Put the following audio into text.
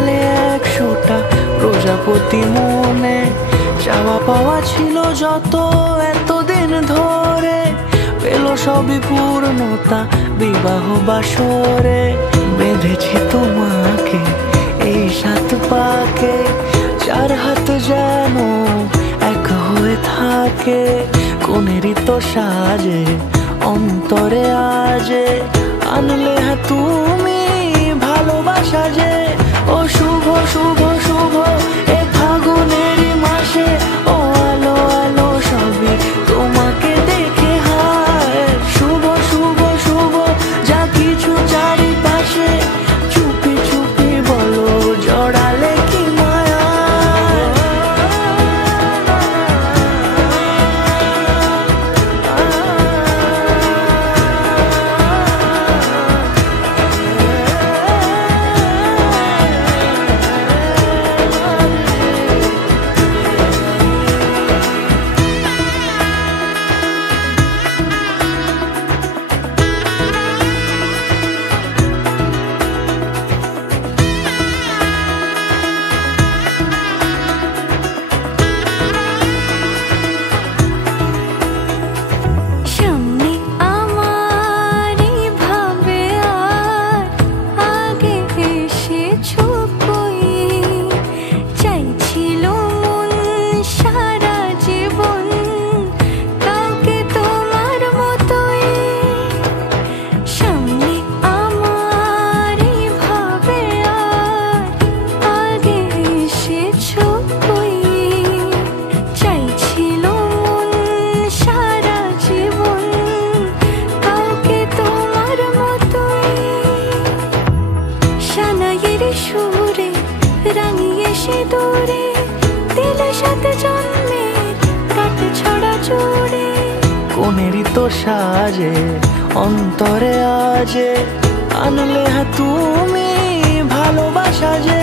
গেলে 100টা প্রজাপতি মনে, চাওয়া পাওয়া ছিল যত এতদিন ধরে, পেল সবই পূর্ণতা বিবাহ বাসরে। বেঁধেছি তোমাকে এই 7 পাকে, 4 হাত যেন এক হয়ে থাকে। কোনেরই তো সাজে অন্তরে আজে, আনলে তুমি ভালোবাসা যে। ও শুভ শুভ শুভ এ ফাগুনেরই মাসে, ও আলো আলো সবই তোমাকে দেখে হায়। শুভ শুভ শুভ যা কিছু চারিপাশে, চুপি চুপি বলো জড়ালে কি মায়া। সুরে রাঙিয়ে সে দূরে দিলে 7 জন্মের কাট ছড়া জোড়ে। কোনেরই তো সাজে অন্তরে আজে, আনলে তুমি ভালোবাসা যে।